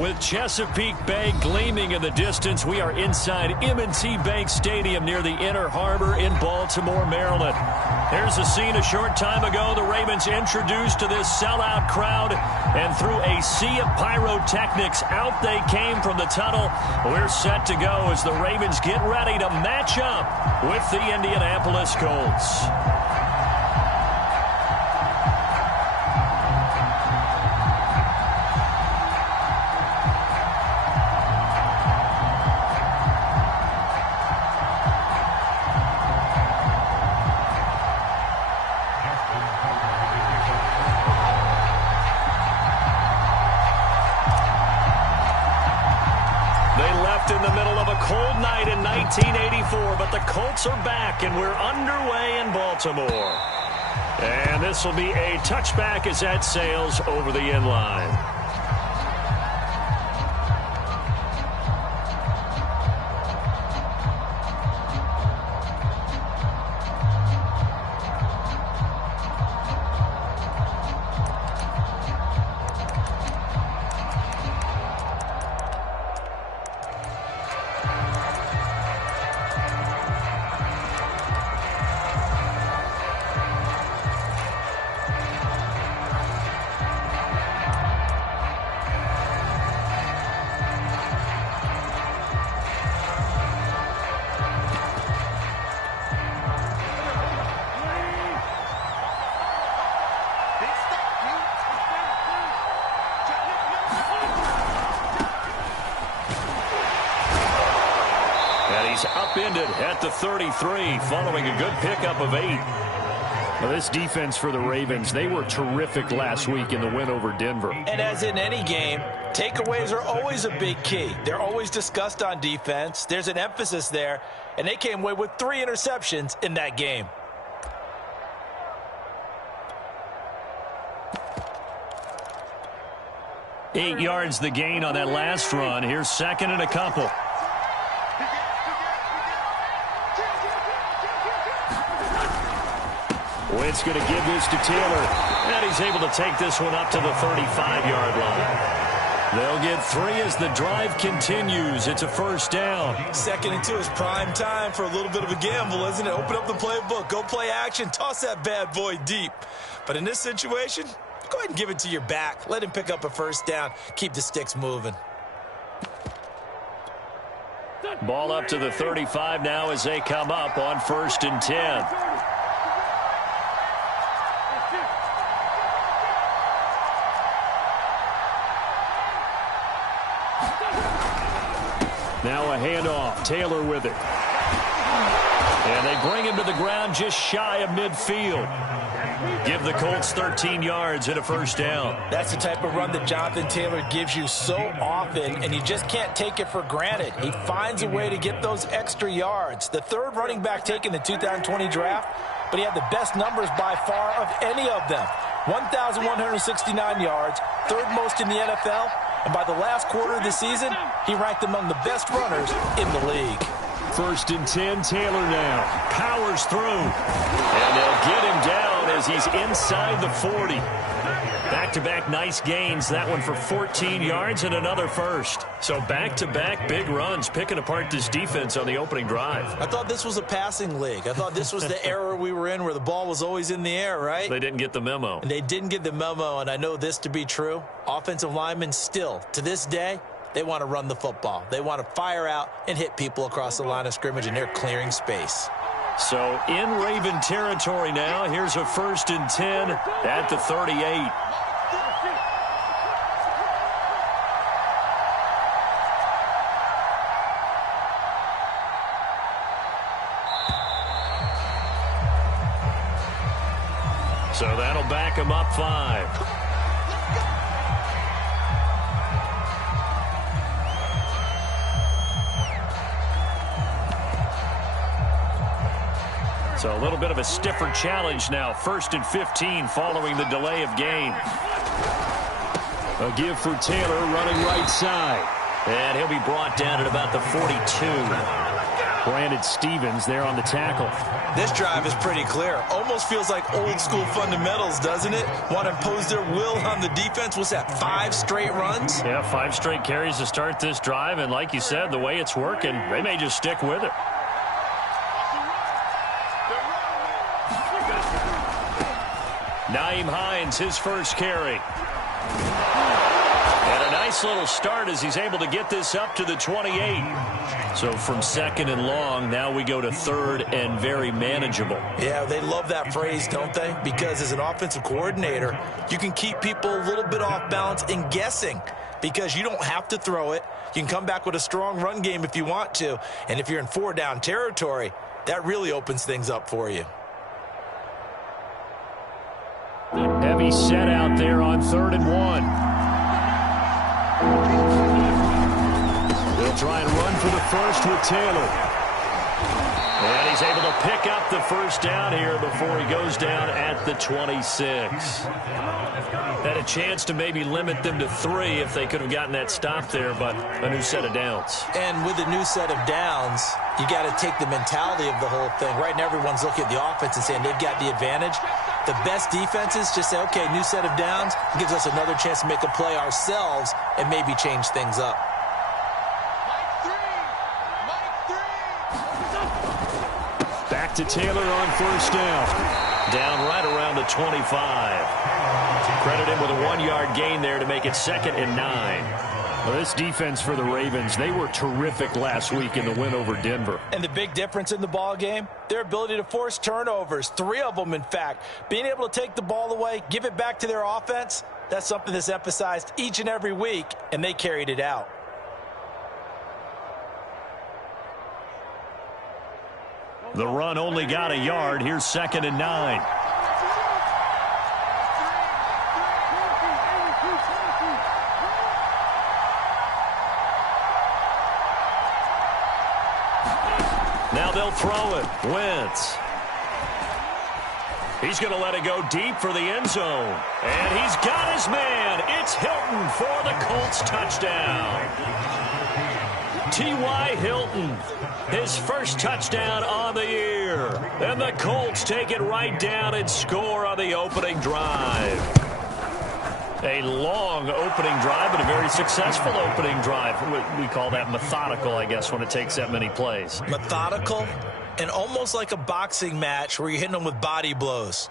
With Chesapeake Bay gleaming in the distance, we are inside M&T Bank Stadium near the Inner Harbor in Baltimore, Maryland. Here's a scene a short time ago. The Ravens introduced to this sellout crowd, and through a sea of pyrotechnics, out they came from the tunnel. We're set to go as the Ravens get ready to match up with the Indianapolis Colts. In the middle of a cold night in 1984, but the Colts are back, and we're underway in Baltimore. And this will be a touchback as that sails over the end line. Upended at the 33 following a good pickup of 8. Well, this defense for the Ravens, they were terrific last week in the win over Denver. And as in any game, takeaways are always a big key. They're always discussed on defense. There's an emphasis there, and they came away with 3 interceptions in that game. Eight yards the gain on that last run. Here's second and a couple. It's going to give this to Taylor, and he's able to take this one up to the 35-yard line. They'll get 3 as the drive continues. It's a first down. 2nd and 2 is prime time for a little bit of a gamble, isn't it? Open up the playbook, go play action, toss that bad boy deep. But in this situation, go ahead and give it to your back. Let him pick up a first down. Keep the sticks moving. Ball up to the 35 now as they come up on 1st and 10. Now a handoff. Taylor with it. And they bring him to the ground just shy of midfield. Give the Colts 13 yards and a first down. That's the type of run that Jonathan Taylor gives you so often, and you just can't take it for granted. He finds a way to get those extra yards. The 3rd running back taken in the 2020 draft, but he had the best numbers by far of any of them. 1,169 yards, 3rd most in the NFL. And by the last quarter of the season, he ranked among the best runners in the league. 1st and 10, Taylor now. Powers through. And they'll get him down as he's inside the 40. Back-to-back nice gains. That one for 14 yards and another first. So back-to-back big runs, picking apart this defense on the opening drive. I thought this was a passing league. I thought this was the era we were in where the ball was always in the air, right? They didn't get the memo. And they didn't get the memo, and I know this to be true. Offensive linemen still, to this day, they want to run the football. They want to fire out and hit people across the line of scrimmage, and they're clearing space. So in Raven territory now. Here's a 1st and 10 at the 38. So that'll back him up 5. So a little bit of a stiffer challenge now. 1st and 15 following the delay of game. A give for Taylor running right side. And he'll be brought down at about the 42. Brandon Stevens there on the tackle. This drive is pretty clear. Almost feels like old school fundamentals, doesn't it? Want to impose their will on the defense. What's that, 5 straight runs? Yeah, 5 straight carries to start this drive. And like you said, the way it's working, they may just stick with it. aMAISing-1's his first carry. And a nice little start as he's able to get this up to the 28. So from second and long, now we go to third and very manageable. Yeah, they love that phrase, don't they? Because as an offensive coordinator, you can keep people a little bit off balance and guessing because you don't have to throw it. You can come back with a strong run game if you want to. And if you're in 4-down territory, that really opens things up for you. Heavy set out there on 3rd and 1. They'll try and run for the first with Taylor. And he's able to pick up the first down here before he goes down at the 26. Had a chance to maybe limit them to 3 if they could have gotten that stop there, but a new set of downs. And with a new set of downs, you got to take the mentality of the whole thing. Right now, everyone's looking at the offense and saying they've got the advantage. The best defenses just say, okay, new set of downs, gives us another chance to make a play ourselves and maybe change things up. Back to Taylor on first down. Down right around the 25. Credit him with a 1-yard gain there to make it 2nd and 9. Well, this defense for the Ravens, they were terrific last week in the win over Denver. And the big difference in the ball game, their ability to force turnovers, 3 of them, in fact. Being able to take the ball away, give it back to their offense, that's something that's emphasized each and every week, and they carried it out. The run only got a yard. Here's 2nd and 9. Now they'll throw it. Wentz. He's going to let it go deep for the end zone. And he's got his man. It's Hilton for the Colts touchdown. T.Y. Hilton, his first touchdown on the year. And the Colts take it right down and score on the opening drive. A long opening drive, but a very successful opening drive. We call that methodical, I guess, when it takes that many plays. Methodical and almost like a boxing match where you're hitting them with body blows.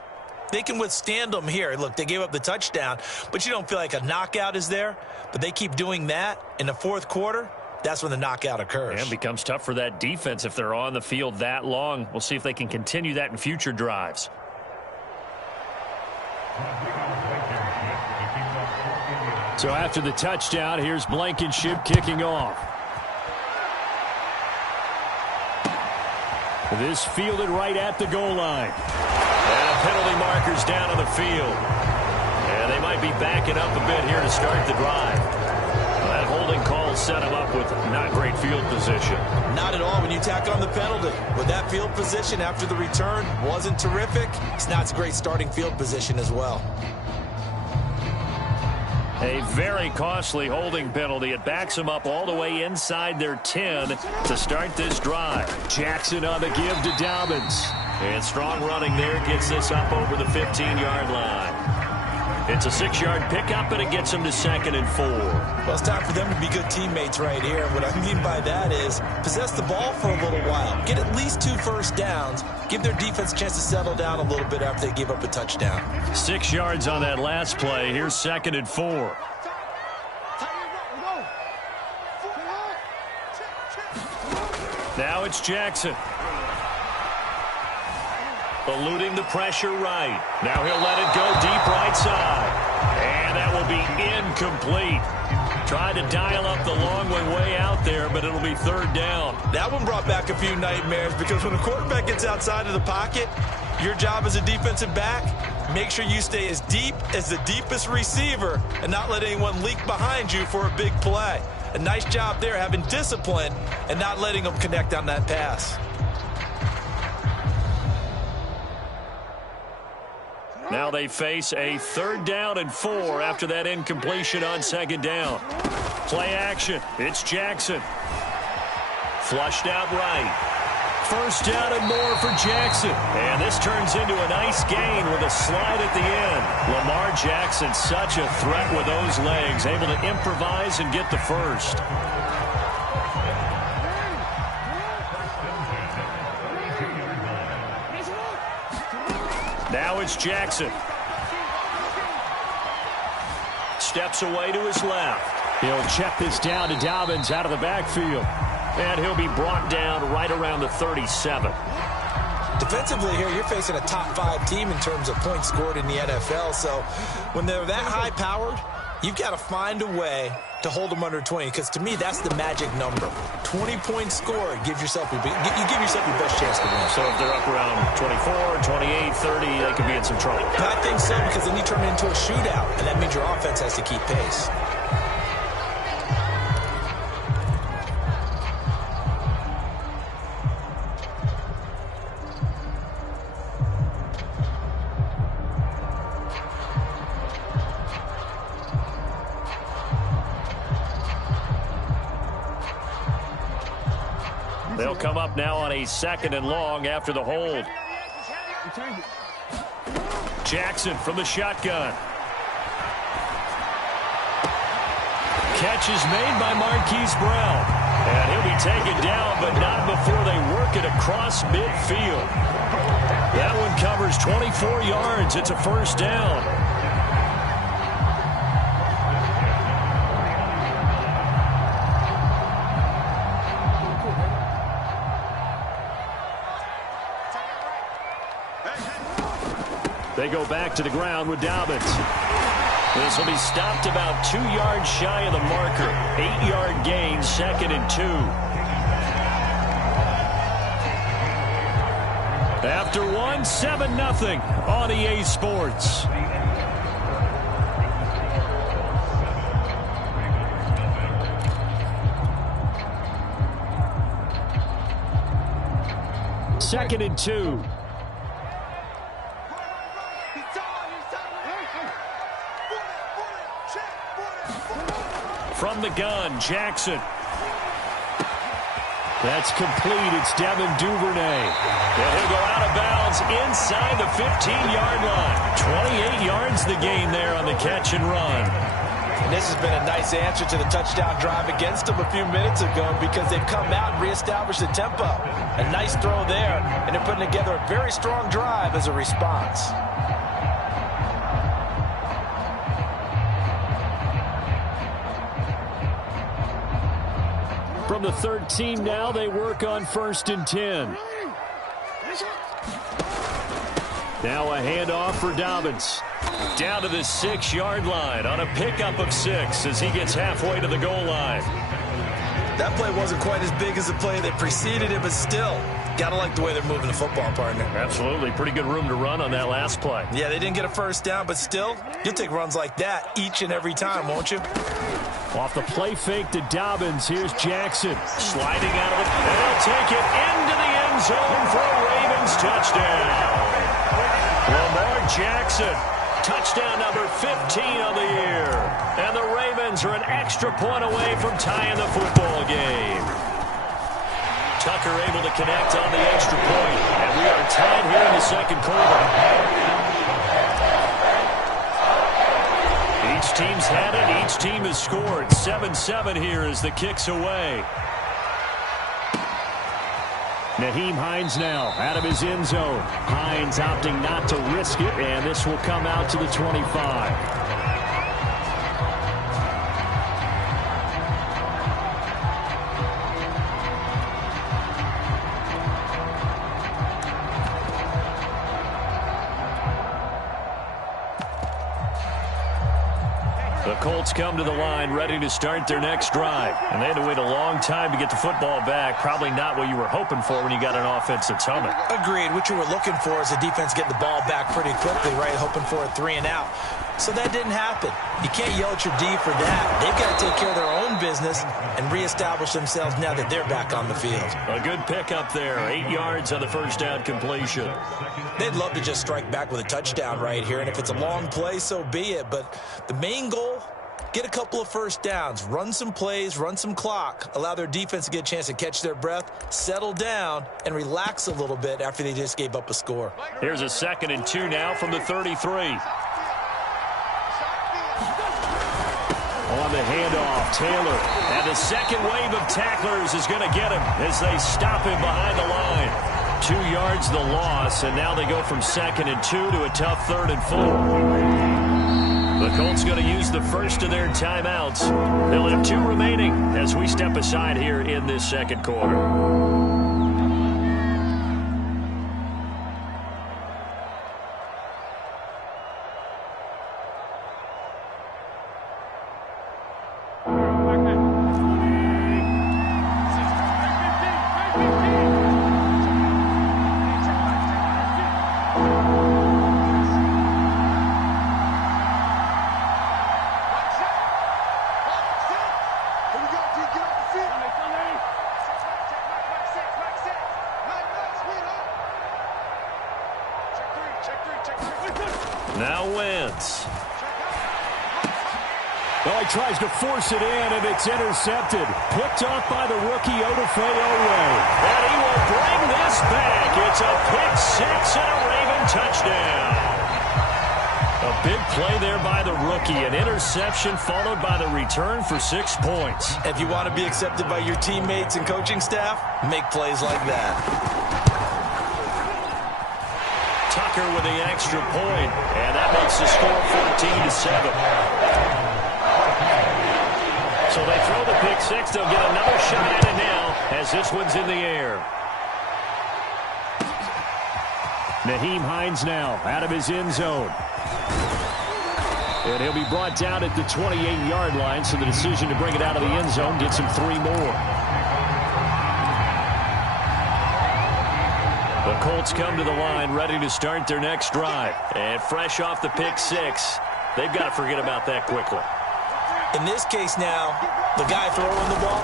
They can withstand them here. Look, they gave up the touchdown, but you don't feel like a knockout is there. But they keep doing that in the 4th quarter. That's when the knockout occurs. And becomes tough for that defense if they're on the field that long. We'll see if they can continue that in future drives. So after the touchdown, here's Blankenship kicking off. This fielded right at the goal line. And penalty markers down on the field. And they might be backing up a bit here to start the drive. That holding call set him up with not great field position. Not at all when you tack on the penalty. With that field position after the return wasn't terrific, it's not a great starting field position as well. A very costly holding penalty. It backs them up all the way inside their 10 to start this drive. Jackson on the give to Dobbins. And strong running there gets this up over the 15-yard line. It's a 6-yard pickup, and it gets them to 2nd and 4. Well, it's time for them to be good teammates right here. What I mean by that is possess the ball for a little while. Get at least 2 first downs. Give their defense a chance to settle down a little bit after they give up a touchdown. 6 yards on that last play. Here's 2nd and 4. Now it's Jackson. Eluding the pressure right. Now he'll let it go deep right side. And that will be incomplete. Tried to dial up the long one way out there, but it'll be 3rd down. That one brought back a few nightmares because when a quarterback gets outside of the pocket, your job as a defensive back, make sure you stay as deep as the deepest receiver and not let anyone leak behind you for a big play. A nice job there having discipline and not letting them connect on that pass. Now they face a 3rd down and 4 after that incompletion on 2nd down. Play action. It's Jackson. Flushed out right. first down and more for Jackson. And this turns into a nice gain with a slide at the end. Lamar Jackson, such a threat with those legs, able to improvise and get the first. Now it's Jackson. Steps away to his left. He'll check this down to Dobbins out of the backfield. And he'll be brought down right around the 37. Defensively here, you're facing a top 5 team in terms of points scored in the NFL. So when they're that high-powered, you've got to find a way to hold them under 20. Because to me, that's the magic number. 20 points scored, you give yourself your best chance to win. So if they're up around 24, 28, 30, they could be in some trouble. I think so, because then you turn it into a shootout, and that means your offense has to keep pace. They'll come up now on a 2nd and long after the hold. Jackson from the shotgun. Catch is made by Marquise Brown. And he'll be taken down, but not before they work it across midfield. That one covers 24 yards. It's a first down. They go back to the ground with Dobbins. This will be stopped about 2 yards shy of the marker. 8-yard gain, 2nd and 2. After 1, 7-0 on EA Sports. Second and 2. From the gun, Jackson. That's complete. It's Devin Duvernay. And he'll go out of bounds inside the 15-yard line. 28 yards the gain there on the catch and run. And this has been a nice answer to the touchdown drive against them a few minutes ago, because they've come out and reestablished the tempo. A nice throw there, and they're putting together a very strong drive as a response. From the 13 now, they work on 1st and 10. Now a handoff for Dobbins. Down to the 6-yard line on a pickup of 6 as he gets halfway to the goal line. That play wasn't quite as big as the play that preceded it, but still, gotta like the way they're moving the football, partner. Absolutely. Pretty good room to run on that last play. Yeah, they didn't get a first down, but still, you'll take runs like that each and every time, won't you? Off the play fake to Dobbins, here's Jackson. Sliding out of it, and he'll take it into the end zone for a Ravens touchdown. Lamar Jackson, touchdown number 15 on the year. And the Ravens are an extra point away from tying the football game. Tucker able to connect on the extra point, and we are tied here in the 2nd quarter. Each team's had it. Each team has scored. 7-7 here as the kick's away. Nyheim Hines now out of his end zone. Hines opting not to risk it, and this will come out to the 25. The Colts come to the line ready to start their next drive. And they had to wait a long time to get the football back. Probably not what you were hoping for when you got an offense that's humming. Agreed. What you were looking for is the defense getting the ball back pretty quickly, right? Hoping for a 3 and out. So that didn't happen. You can't yell at your D for that. They've got to take care of their own business and reestablish themselves now that they're back on the field. A good pickup there. 8 yards on the first down completion. They'd love to just strike back with a touchdown right here. And if it's a long play, so be it. But the main goal get a couple of first downs, run some plays, run some clock, allow their defense to get a chance to catch their breath, settle down, and relax a little bit after they just gave up a score. Here's a 2nd and 2 now from the 33. On the handoff, Taylor. And the second wave of tacklers is going to get him as they stop him behind the line. 2 yards the loss, and now they go from 2nd and 2 to a tough 3rd and 4. The Colts going to use the first of their timeouts. They'll have 2 remaining as we step aside here in this second quarter. Now Wentz. Well, he tries to force it in, and it's intercepted. Picked off by the rookie Odafe Oweh. And he will bring this back. It's a pick-6 and a Raven touchdown. A big play there by the rookie. An interception followed by the return for 6 points. If you want to be accepted by your teammates and coaching staff, make plays like that. Tucker with the extra point, and that makes the score 14-7. So they throw the pick-6. They'll get another shot at it now as this one's in the air. Nyheim Hines now out of his end zone. And he'll be brought down at the 28-yard line, so the decision to bring it out of the end zone gets him 3 more. The Colts come to the line ready to start their next drive. And fresh off the pick-6, they've got to forget about that quickly. In this case now, the guy throwing the ball,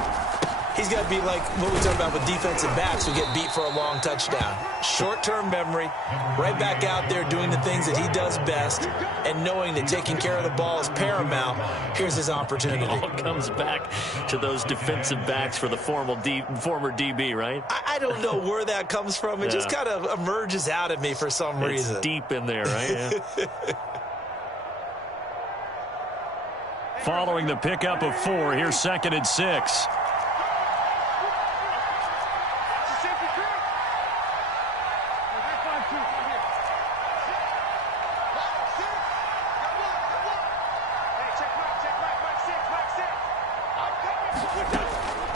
he's got to be like what we talk about with defensive backs who get beat for a long touchdown. Short-term memory, right back out there doing the things that he does best, and knowing that taking care of the ball is paramount. Here's his opportunity. It all comes back to those defensive backs for the former DB, right? I don't know where that comes from. It just kind of emerges out of me for some reason. It's deep in there, right? Yeah. Following the pickup of 4, here's 2nd and 6.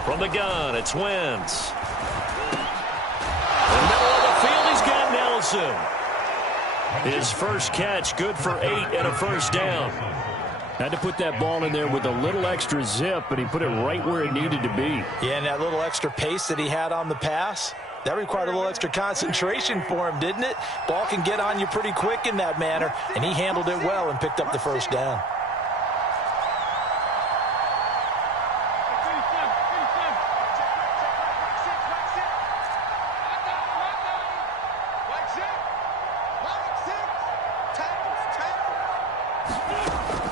From the gun, it's Wentz. In the middle of the field, he's got Nelson. His first catch, good for 8 and a first down. Had to put that ball in there with a little extra zip, but he put it right where it needed to be. Yeah, and that little extra pace that he had on the pass, that required a little extra concentration for him, didn't it? Ball can get on you pretty quick in that manner, and he handled it well and picked up the first down.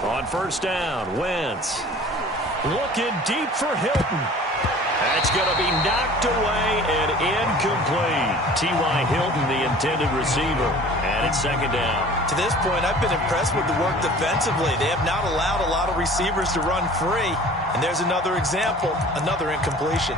On first down, Wentz looking deep for Hilton. That's going to be knocked away and incomplete. T.Y. Hilton, the intended receiver, and it's 2nd down. To this point, I've been impressed with the work defensively. They have not allowed a lot of receivers to run free. And there's another example, another incompletion.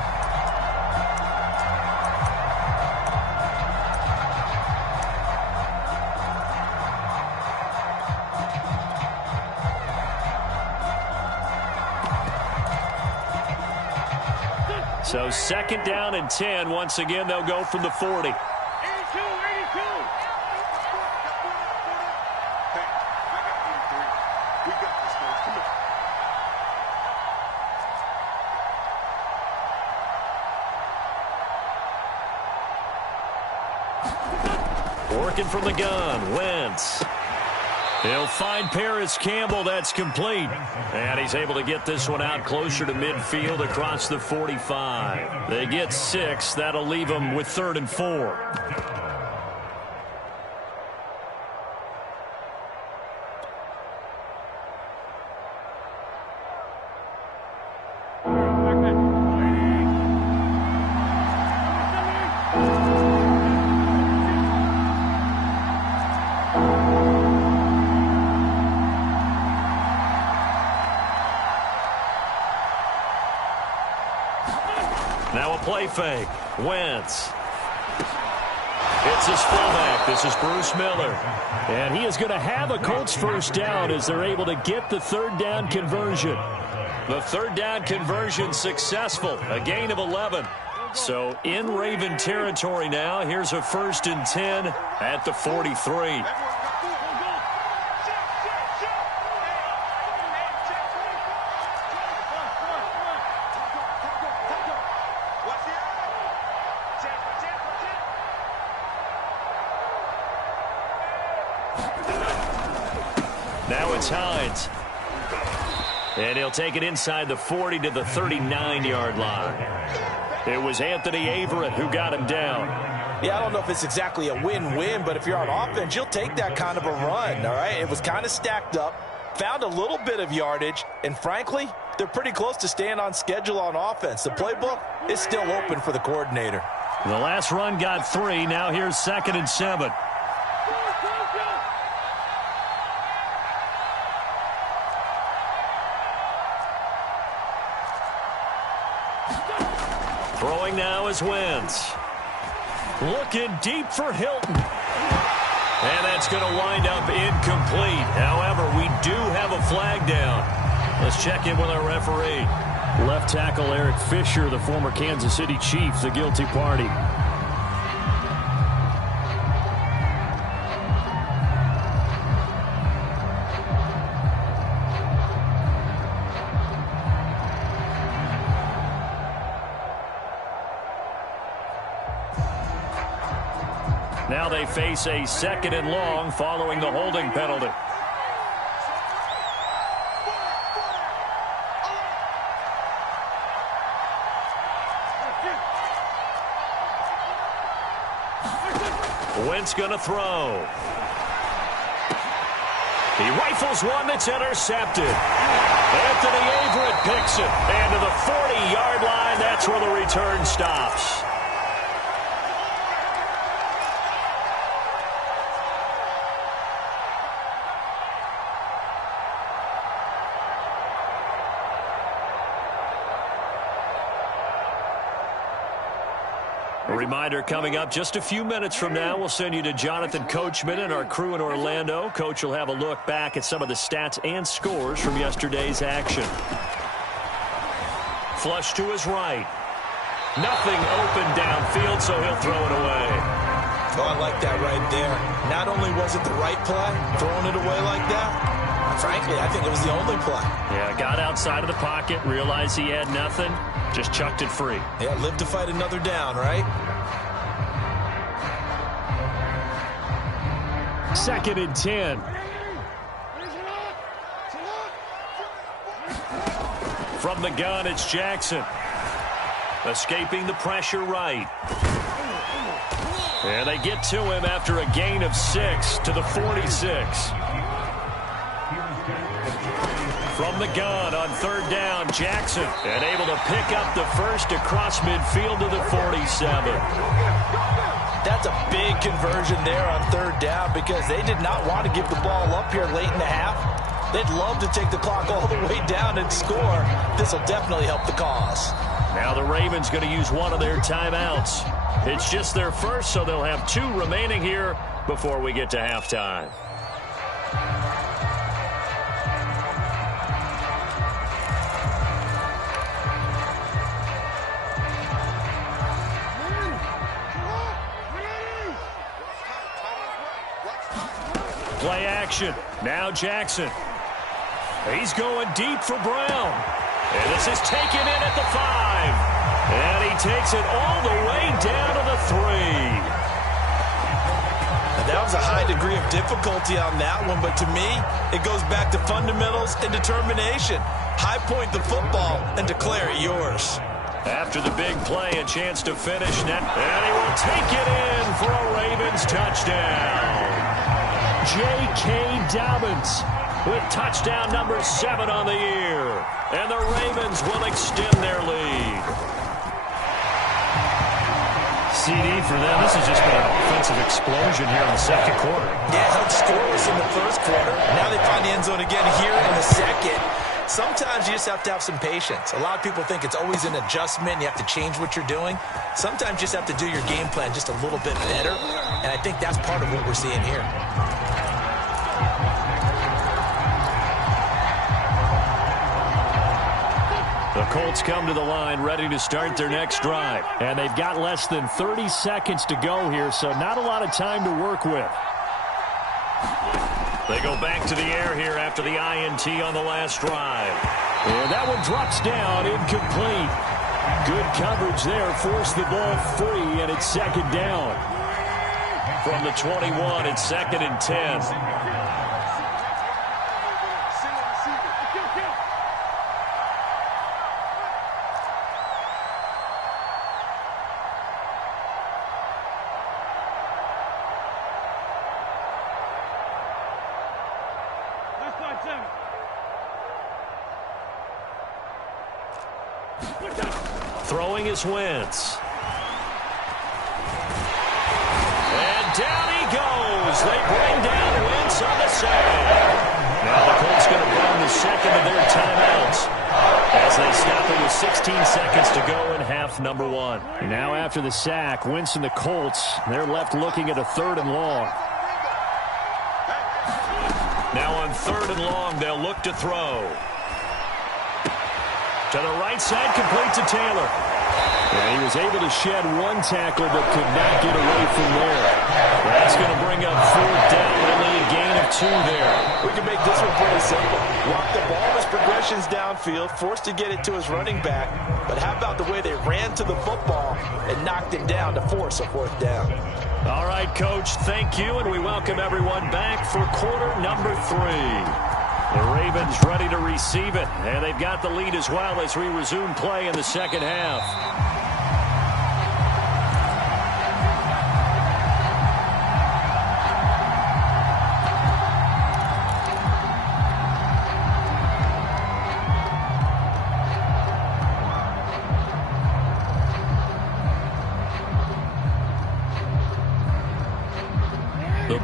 So 2nd down and 10. Once again, they'll go from the 40. Working from the gun, Wentz. He'll find Paris Campbell. That's complete. And he's able to get this one out closer to midfield across the 45. They get 6. That'll leave them with 3rd and 4. Now a play fake. Wentz. It's his fullback. This is Bruce Miller. And he is going to have a Colts first down as they're able to get the third down conversion. The third down conversion successful. A gain of 11. So in Raven territory now. Here's a 1st and 10 at the 43. Now it's Hines. And he'll take it inside the 40 to the 39-yard line. It was Anthony Averett who got him down. Yeah, I don't know if it's exactly a win-win, but if you're on offense, you'll take that kind of a run, all right? It was kind of stacked up, found a little bit of yardage, and frankly, they're pretty close to staying on schedule on offense. The playbook is still open for the coordinator. The last run got 3. Now here's 2nd and 7. Throwing now is Wentz. Looking deep for Hilton. And that's going to wind up incomplete. However, we do have a flag down. Let's check in with our referee. Left tackle Eric Fisher, the former Kansas City Chief, the guilty party. Now they face a 2nd and long following the holding penalty. Wentz going to throw. He rifles one that's intercepted. Anthony Averett picks it. And to the 40-yard line, that's where the return stops. A reminder coming up just a few minutes from now, we'll send you to Jonathan Coachman and our crew in Orlando. Coach will have a look back at some of the stats and scores from yesterday's action. Flush to his right. Nothing open downfield, so he'll throw it away. Oh, I like that right there. Not only was it the right play, throwing it away like that, frankly, I think it was the only play. Yeah, got outside of the pocket, realized he had nothing, just chucked it free. Yeah, live to fight another down, right? 2nd and 10. From the gun, it's Jackson. Escaping the pressure right. And they get to him after a gain of 6 to the 46. From the gun on 3rd down, Jackson. And able to pick up the first across midfield to the 47. That's a big conversion there on 3rd down because they did not want to give the ball up here late in the half. They'd love to take the clock all the way down and score. This will definitely help the cause. Now the Ravens going to use one of their timeouts. It's just their first, so they'll have 2 remaining here before we get to halftime. Play action. Now Jackson. He's going deep for Brown. And this is taken in at the 5. And he takes it all the way down to the 3. And that was a high degree of difficulty on that one, but to me, it goes back to fundamentals and determination. High point the football and declare it yours. After the big play, a chance to finish net. And he will take it in for a Ravens touchdown. J.K. Dobbins with touchdown number 7 on the year. And the Ravens will extend their lead. CD for them. This has just been an offensive explosion here in the 2nd quarter. Yeah, held scoreless in the 1st quarter. Now they find the end zone again here in the 2nd. Sometimes you just have to have some patience. A lot of people think it's always an adjustment. You have to change what you're doing. Sometimes you just have to do your game plan just a little bit better, and I think that's part of what we're seeing here. The Colts come to the line ready to start their next drive. And they've got less than 30 seconds to go here, so not a lot of time to work with. They go back to the air here after the INT on the last drive. And that one drops down, incomplete. Good coverage there, forced the ball free, and it's second down. From the 21, it's second and 10. Throwing is Wentz. And down he goes. They bring down Wentz on the sack. Now the Colts going to burn the second of their timeouts as they stop it with 16 seconds to go in half number one. Now after the sack, Wentz and the Colts, they're left looking at a 3rd and long. Now on 3rd and long, they'll look to throw. To the right side, complete to Taylor. And he was able to shed one tackle but could not get away from there. That's going to bring up 4th down, only a gain of 2 there. We can make this one pretty simple. Walk the ball as progressions downfield, forced to get it to his running back. But how about the way they ran to the football and knocked him down to force a 4th down? All right, Coach, thank you, and we welcome everyone back for quarter number 3. The Ravens ready to receive it, and they've got the lead as well as we resume play in the second half.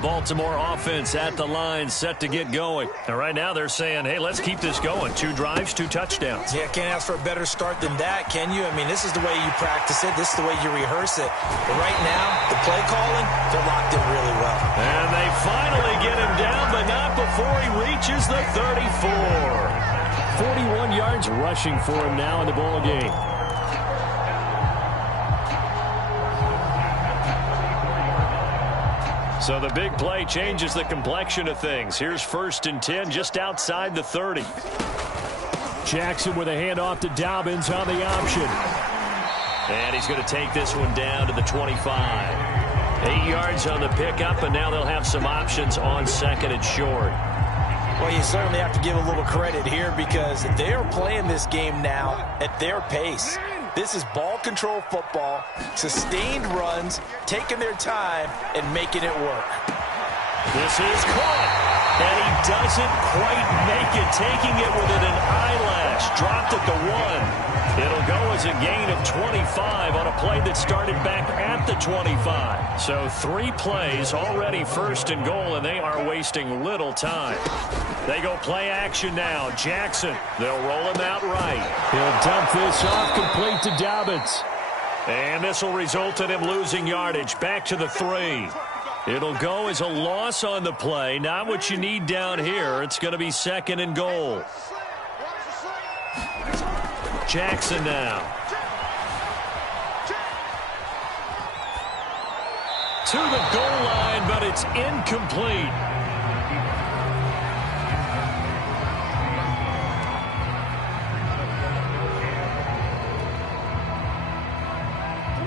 Baltimore offense at the line, set to get going. And right now they're saying, hey, let's keep this going. 2 drives, 2 touchdowns. Yeah, can't ask for a better start than that, can you? I mean, this is the way you practice it. This is the way you rehearse it. But right now, the play calling, they're locked in really well. And they finally get him down, but not before he reaches the 34. 41 yards rushing for him now in the ball game. So the big play changes the complexion of things. Here's 1st and 10 just outside the 30. Jackson with a handoff to Dobbins on the option. And he's going to take this one down to the 25. 8 yards on the pickup, and now they'll have some options on 2nd and short. Well, you certainly have to give a little credit here because they are playing this game now at their pace. This is ball control football, sustained runs, taking their time, and making it work. This is caught, and he doesn't quite make it, taking it within an eyelash. Dropped at the 1. It'll go as a gain of 25 on a play that started back at the 25. So 3 plays, already 1st and goal, and they are wasting little time. They go play action now. Jackson, they'll roll him out right. He'll dump this off complete to Dobbins. And this will result in him losing yardage. Back to the 3. It'll go as a loss on the play. Not what you need down here. It's going to be 2nd and goal. Jackson now. To the goal line, but it's incomplete.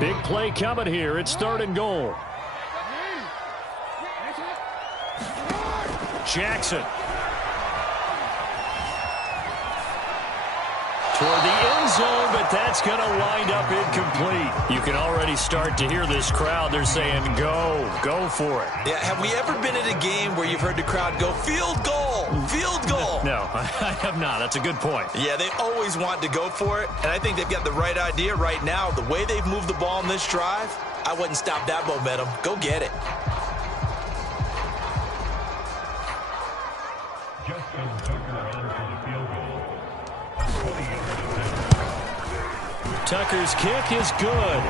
Big play coming here. It's 3rd and goal. Jackson. Toward the end zone, but that's going to wind up incomplete. You can already start to hear this crowd. They're saying, go for it. Yeah, have we ever been at a game where you've heard the crowd go, field goal, field goal? No, I have not. That's a good point. Yeah, they always want to go for it, and I think they've got the right idea right now. The way they've moved the ball in this drive, I wouldn't stop that momentum. Go get it. Tucker's kick is good.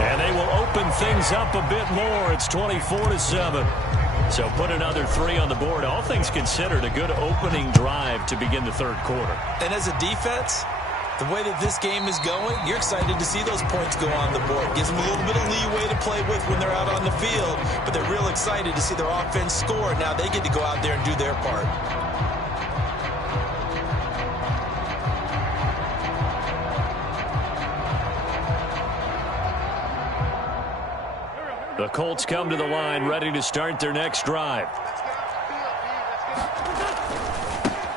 And they will open things up a bit more. It's 24-7. So put another 3 on the board. All things considered, a good opening drive to begin the third quarter. And as a defense, the way that this game is going, you're excited to see those points go on the board. Gives them a little bit of leeway to play with when they're out on the field, but they're real excited to see their offense score. Now they get to go out there and do their part. The Colts come to the line, ready to start their next drive.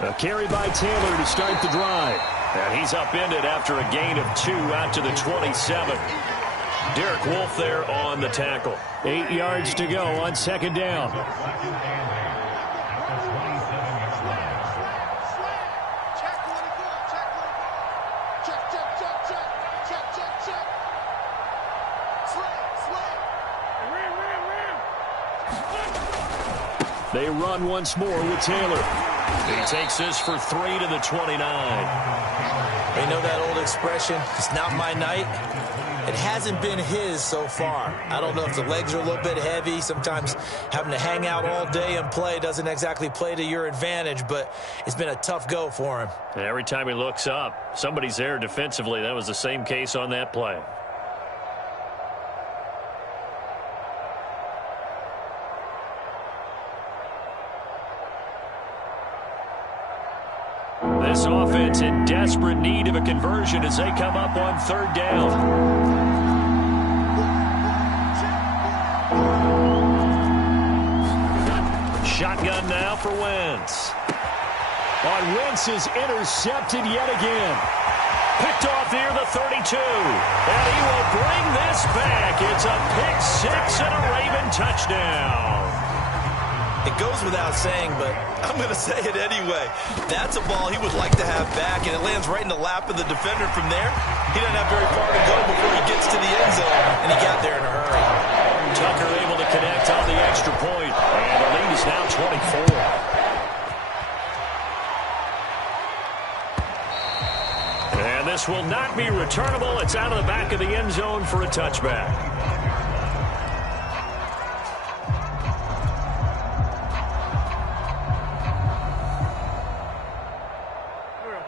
A carry by Taylor to start the drive. And he's upended after a gain of 2 out to the 27. Derek Wolfe there on the tackle. 8 yards to go on second down. They run once more with Taylor. He takes this for 3 to the 29. You know that old expression, it's not my night? It hasn't been his so far. I don't know if the legs are a little bit heavy. Sometimes having to hang out all day and play doesn't exactly play to your advantage, but it's been a tough go for him. And every time he looks up, somebody's there defensively. That was the same case on that play. This offense in desperate need of a conversion as they come up on third down. Shotgun now for Wentz. Wentz is intercepted yet again. Picked off near the 32. And he will bring this back. It's a pick 6 and a Raven touchdown. It goes without saying, but I'm going to say it anyway. That's a ball he would like to have back, and it lands right in the lap of the defender from there. He doesn't have very far to go before he gets to the end zone, and he got there in a hurry. Tucker able to connect on the extra point, and the lead is now 24. And this will not be returnable. It's out of the back of the end zone for a touchback.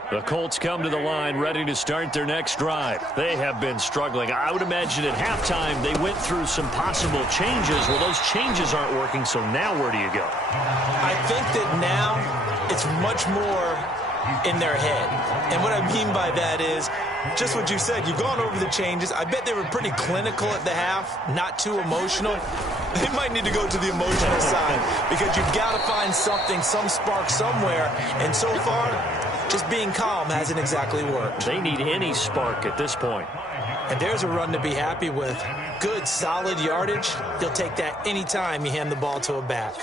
The Colts come to the line ready to start their next drive. They have been struggling. I would imagine at halftime they went through some possible changes. Well, those changes aren't working, so now where do you go? I think that now it's much more in their head. And what I mean by that is just what you said. You've gone over the changes. I bet they were pretty clinical at the half, not too emotional. They might need to go to the emotional side because you've got to find something, some spark somewhere. And so far, just being calm hasn't exactly worked. They need any spark at this point. And there's a run to be happy with. Good, solid yardage. You'll take that any time you hand the ball to a back.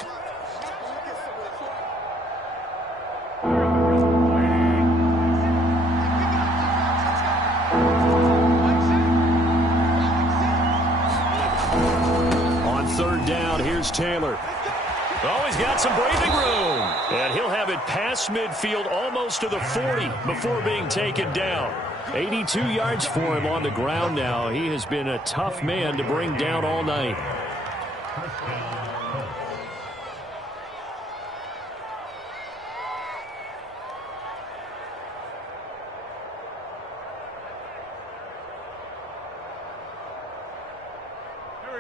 On third down, here's Taylor. Oh, he's got some breathing room. And he'll have it past midfield almost to the 40 before being taken down. 82 yards for him on the ground now. He has been a tough man to bring down all night.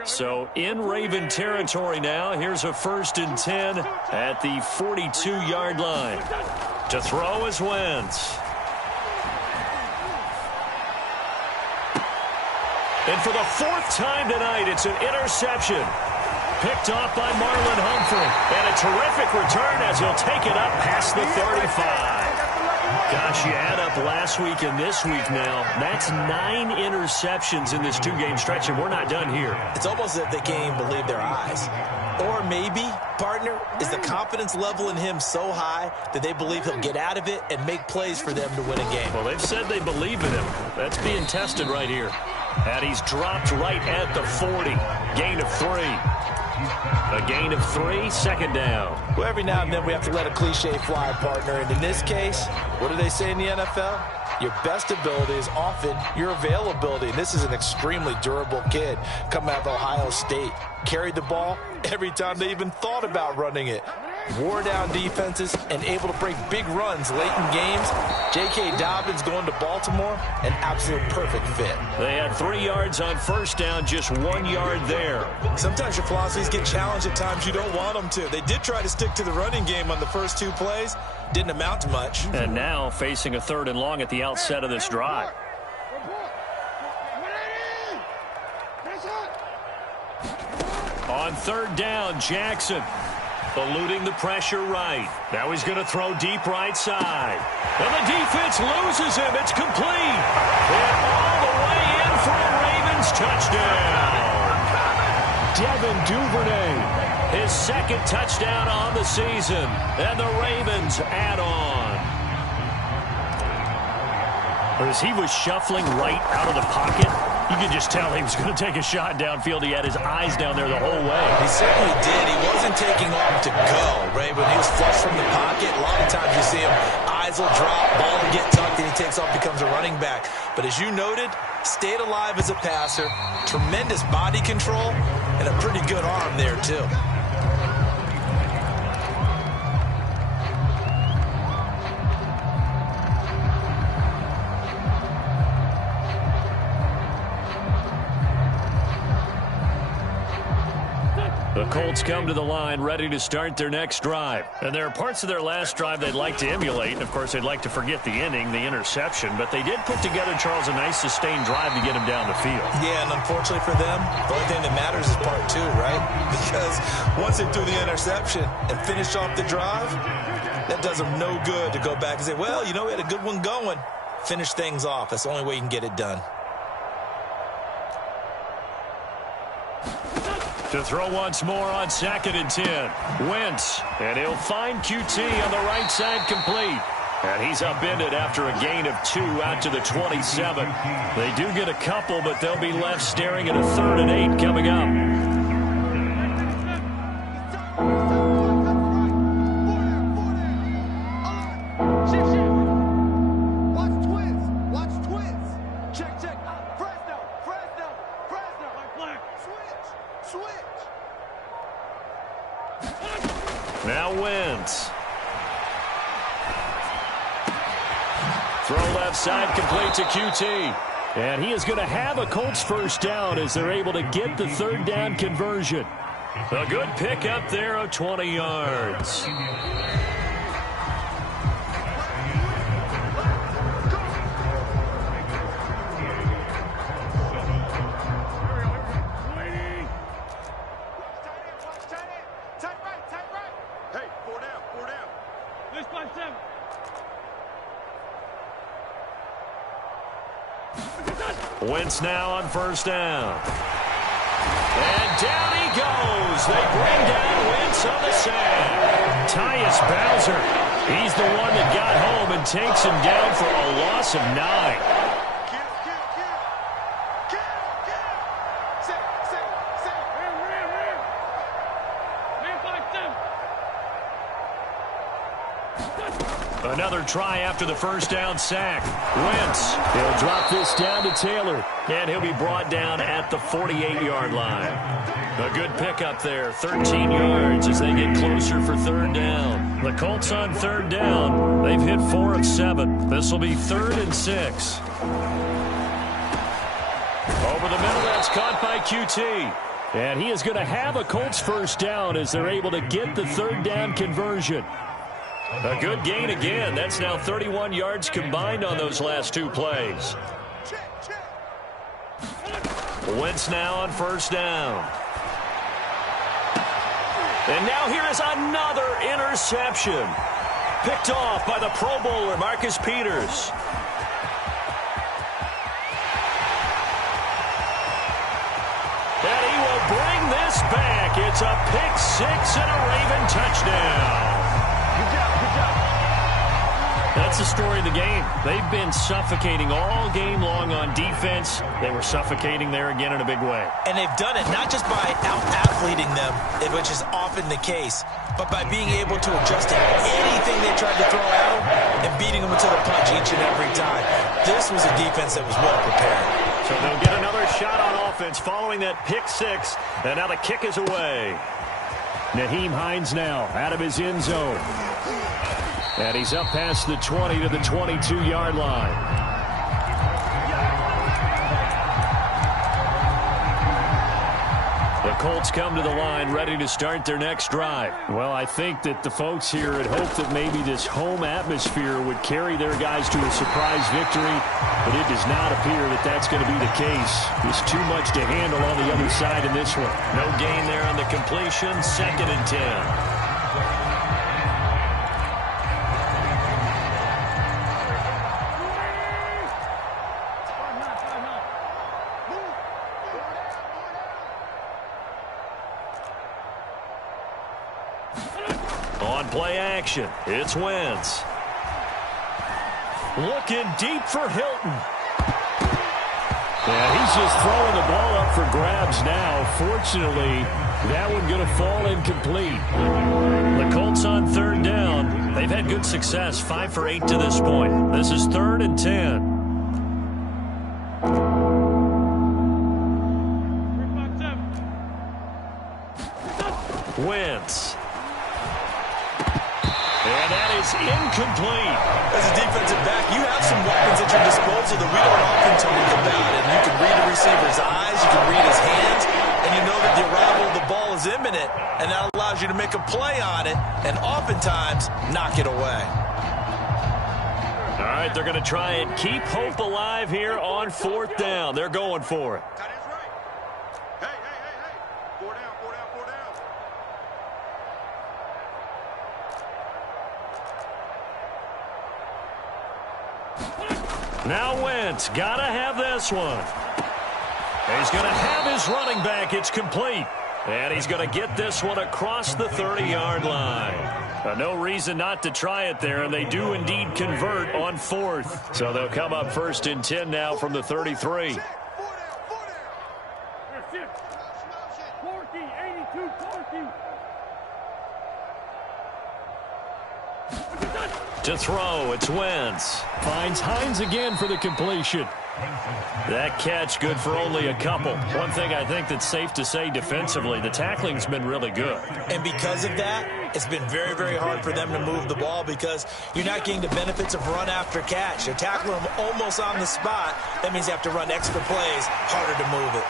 So in Raven territory now. Here's a 1st and 10 at the 42-yard line. To throw is Wentz. And for the 4th time tonight, it's an interception. Picked off by Marlon Humphrey. And a terrific return as he'll take it up past the 35. Gosh, you add up last week and this week now. That's 9 interceptions in this 2-game stretch, and we're not done here. It's almost as if they can't even believe their eyes. Or maybe, partner, is the confidence level in him so high that they believe he'll get out of it and make plays for them to win a game. Well, they've said they believe in him. That's being tested right here. And he's dropped right at the 40. Gain of 3. A gain of 3, 2nd down. Well, every now and then we have to let a cliche fly, partner. And in this case, what do they say in the NFL? Your best ability is often your availability. And this is an extremely durable kid coming out of Ohio State. Carried the ball every time they even thought about running it. Wore down defenses and able to break big runs late in games. J.K. Dobbins going to Baltimore, an absolute perfect fit. They had 3 yards on first down, just 1 yard there. Sometimes your philosophies get challenged at times you don't want them to. They did try to stick to the running game on the first 2 plays. Didn't amount to much. And now facing a 3rd and long at the outset of this drive. On 3rd down, Jackson eluding the pressure right. Now he's going to throw deep right side. And the defense loses him. It's complete. And all the way in for a Ravens touchdown. Devin Duvernay, his 2nd touchdown on the season. And the Ravens add on. But as he was shuffling right out of the pocket, you could just tell he was going to take a shot downfield. He had his eyes down there the whole way. He certainly did. He wasn't taking off to go, right? When he was flush from the pocket, a lot of times you see him, eyes will drop, ball will get tucked, and he takes off, becomes a running back. But as you noted, stayed alive as a passer, tremendous body control, and a pretty good arm there, too. The Colts come to the line ready to start their next drive. And there are parts of their last drive they'd like to emulate. And, of course, they'd like to forget the inning, the interception. But they did put together, Charles, a nice sustained drive to get him down the field. Yeah, and unfortunately for them, the only thing that matters is part 2, right? Because once they threw the interception and finished off the drive, that does them no good to go back and say, well, you know, we had a good one going. Finish things off. That's the only way you can get it done. To throw once more on 2nd and 10. Wentz, and he'll find QT on the right side complete. And he's upended after a gain of 2 out to the 27. They do get a couple, but they'll be left staring at a 3rd and 8 coming up. Now Wentz. Throw left side complete to QT. And he is going to have a Colts first down as they're able to get the 3rd down conversion. A good pick up there of 20 yards. Wentz now on first down. And down he goes. They bring down Wentz on the sack. Tyus Bowser, he's the one that got home and takes him down for a loss of 9. Another try after the first down sack. Wentz, he'll drop this down to Taylor, and he'll be brought down at the 48-yard line. A good pickup there, 13 yards as they get closer for 3rd down. The Colts on 3rd down, they've hit 4 of 7. This will be 3rd and 6. Over the middle, that's caught by QT. And he is going to have a Colts first down as they're able to get the 3rd down conversion. A good gain again. That's now 31 yards combined on those last 2 plays. Wentz now on first down. And now here is another interception. Picked off by the Pro Bowler, Marcus Peters. And he will bring this back. It's a pick 6 and a Raven touchdown. That's the story of the game. They've been suffocating all game long on defense. They were suffocating there again in a big way. And they've done it not just by out-athleting them, which is often the case, but by being able to adjust to anything they tried to throw at them and beating them to the punch each and every time. This was a defense that was well prepared. So they'll get another shot on offense following that pick six. And now the kick is away. aMAISing now out of his end zone. And he's up past the 20 to the 22-yard line. The Colts come to the line ready to start their next drive. Well, I think that the folks here had hoped that maybe this home atmosphere would carry their guys to a surprise victory, but it does not appear that that's going to be the case. There's too much to handle on the other side in this one. No gain there on the completion, 2nd and 10. On play action, it's Wentz. Looking deep for Hilton. Yeah, he's just throwing the ball up for grabs now. Fortunately, that one going to fall incomplete. The Colts on 3rd down. They've had good success, 5 for 8 to this point. This is 3rd and 10. Wentz. And that is incomplete. As a defensive back, you have some weapons at your disposal that we don't often talk about. And you can read the receiver's eyes, you can read his hands, and you know that the arrival of the ball is imminent, and that allows you to make a play on it and oftentimes knock it away. All right, they're going to try and keep hope alive here on 4th down. They're going for it. Now Wentz, gotta have this one. He's gonna have his running back. It's complete. And he's gonna get this one across the 30-yard line. No reason not to try it there, and they do indeed convert on 4th. So they'll come up 1st and 10 now from the 33. To throw, it's Wentz. Finds Hines again for the completion. That catch good for only a couple. One thing I think that's safe to say defensively, the tackling's been really good. And because of that, it's been very, very hard for them to move the ball because you're not getting the benefits of run after catch. You're tackling them almost on the spot. That means you have to run extra plays, harder to move it.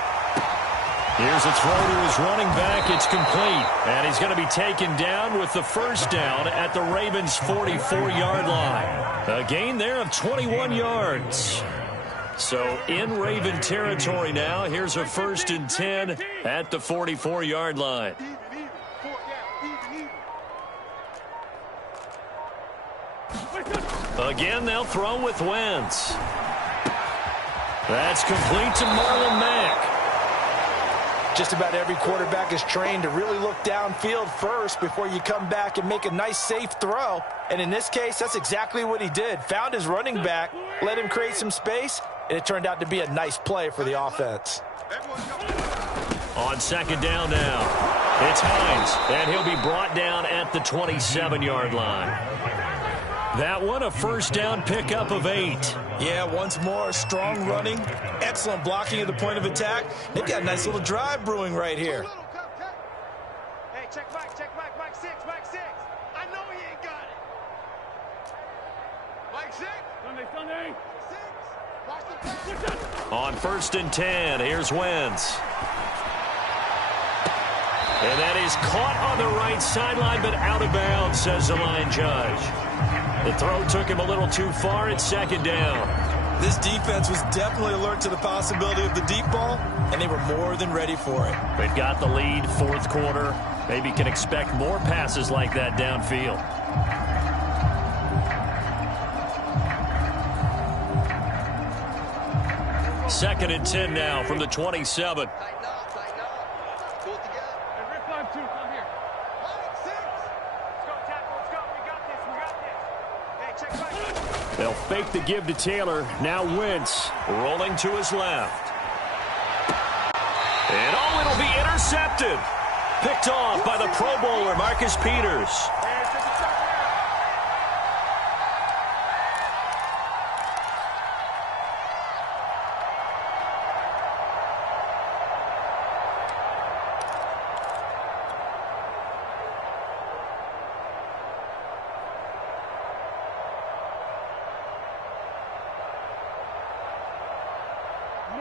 Here's a throw to his running back. It's complete. And he's going to be taken down with the 1st down at the Ravens' 44-yard line. A gain there of 21 yards. So in Raven territory now. Here's a 1st and 10 at the 44-yard line. Again, they'll throw with Wentz. That's complete to Marlon Mack. Just about every quarterback is trained to really look downfield first before you come back and make a nice, safe throw. And in this case, that's exactly what he did. Found his running back, let him create some space, and it turned out to be a nice play for the offense. On 2nd down now, it's Hines, and he'll be brought down at the 27-yard line. That one, a 1st down pickup of 8. Yeah, once more, strong running, excellent blocking at the point of attack. They've got a nice little drive brewing right here. Hey, check Mike 6, Mike 6. I know he ain't got it. Mike 6. Sunday. 6. Watch the pass. On 1st and 10, here's Wentz. And that is caught on the right sideline, but out of bounds, says the line judge. The throw took him a little too far. It's 2nd down. This defense was definitely alert to the possibility of the deep ball, and they were more than ready for it. They've got the lead, 4th quarter. Maybe can expect more passes like that downfield. Second and 10 now from the 27. Tighten up. Pull it together. Hey, Rip 5-2, come here. Mike 6. Let's go, tackle. Let's go. We got this. Hey, check back. They'll fake the give to Taylor. Now Wentz rolling to his left. And it'll be intercepted. Picked off by the Pro Bowler, Marcus Peters.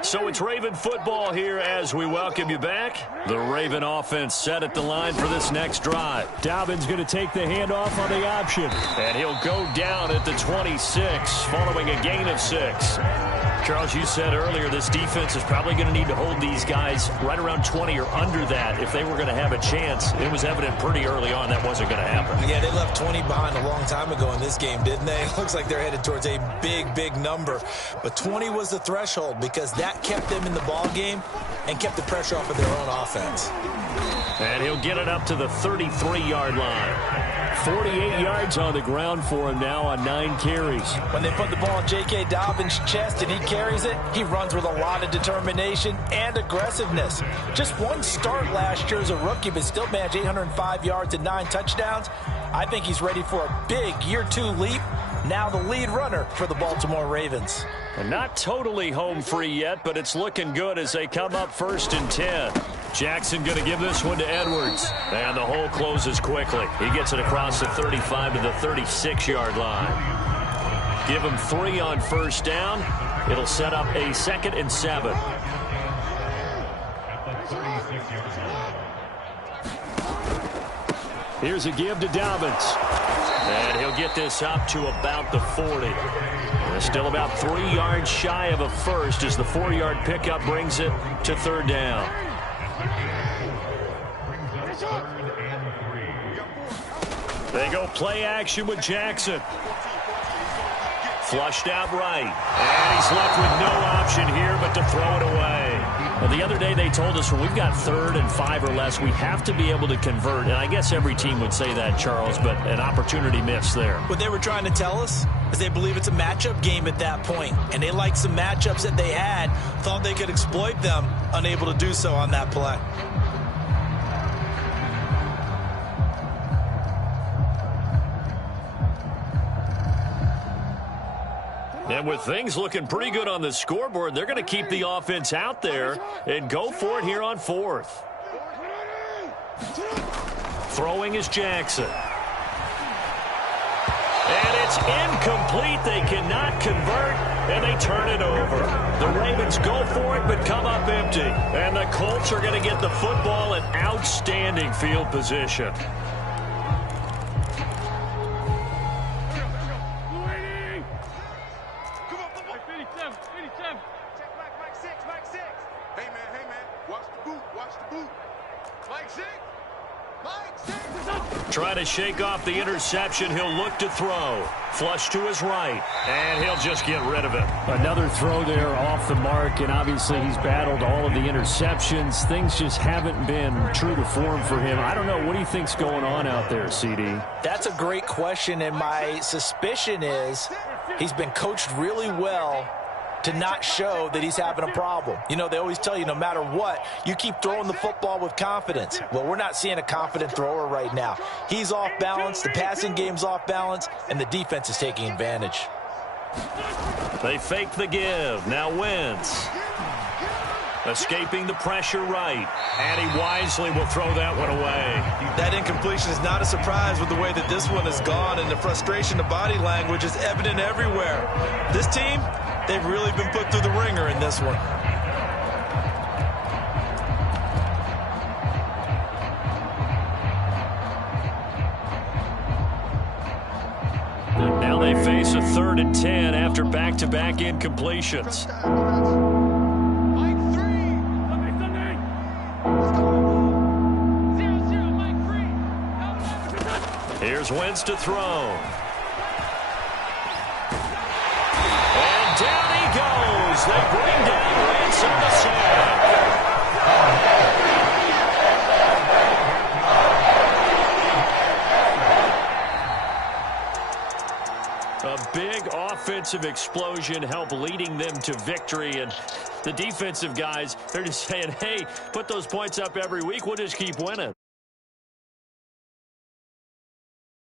So it's Raven football here as we welcome you back. The Raven offense set at the line for this next drive. Dobbins going to take the handoff on the option. And he'll go down at the 26 following a gain of 6. Charles, you said earlier this defense is probably going to need to hold these guys right around 20 or under that if they were going to have a chance. It was evident pretty early on that wasn't going to happen. Yeah, they left 20 behind a long time ago in this game, didn't they? It looks like they're headed towards a big, big number. But 20 was the threshold because that kept them in the ball game and kept the pressure off of their own offense. And he'll get it up to the 33-yard line. 48 yards on the ground for him now on 9 carries. When they put the ball in J.K. Dobbins' chest and he carries it, he runs with a lot of determination and aggressiveness. Just one start last year as a rookie, but still managed 805 yards and 9 touchdowns. I think he's ready for a big year 2 leap. Now the lead runner for the Baltimore Ravens. And not totally home free yet, but it's looking good as they come up 1st and 10. Jackson going to give this one to Edwards. And the hole closes quickly. He gets it across the 35 to the 36-yard line. Give him 3 on 1st down. It'll set up a 2nd and 7. Here's a give to Dobbins. And he'll get this up to about the 40. Still about 3 yards shy of a first as the 4-yard pickup brings it to 3rd down. They go play action with Jackson. Flushed out right. And he's left with no option here but to throw it away. Well, the other day they told us when we've got 3rd and 5 or less, we have to be able to convert. And I guess every team would say that, Charles, but an opportunity missed there. What they were trying to tell us is they believe it's a matchup game at that point. And they liked some matchups that they had, thought they could exploit them, unable to do so on that play. And with things looking pretty good on the scoreboard, they're going to keep the offense out there and go for it here on 4th. Throwing is Jackson. And it's incomplete. They cannot convert, and they turn it over. The Ravens go for it, but come up empty. And the Colts are going to get the football in outstanding field position. Trying to shake off the interception. He'll look to throw. Flush to his right. And he'll just get rid of it. Another throw there off the mark. And obviously he's battled all of the interceptions. Things just haven't been true to form for him. I don't know. What do you think's going on out there, CD? That's a great question. And my suspicion is he's been coached really well to not show that he's having a problem. You know, they always tell you no matter what, you keep throwing the football with confidence. Well, we're not seeing a confident thrower right now. He's off balance, the passing game's off balance, and the defense is taking advantage. They fake the give. Now Wentz. Escaping the pressure right. And he wisely will throw that one away. That incompletion is not a surprise with the way that this one has gone, and the frustration, the body language is evident everywhere. This team, they've really been put through the ringer in this one. And now they face a 3rd and 10 after back-to-back incompletions. Here's Wentz to throw. Down he goes. They bring down Wentz on the sack. A big offensive explosion helped leading them to victory. And the defensive guys, they're just saying, hey, put those points up every week. We'll just keep winning.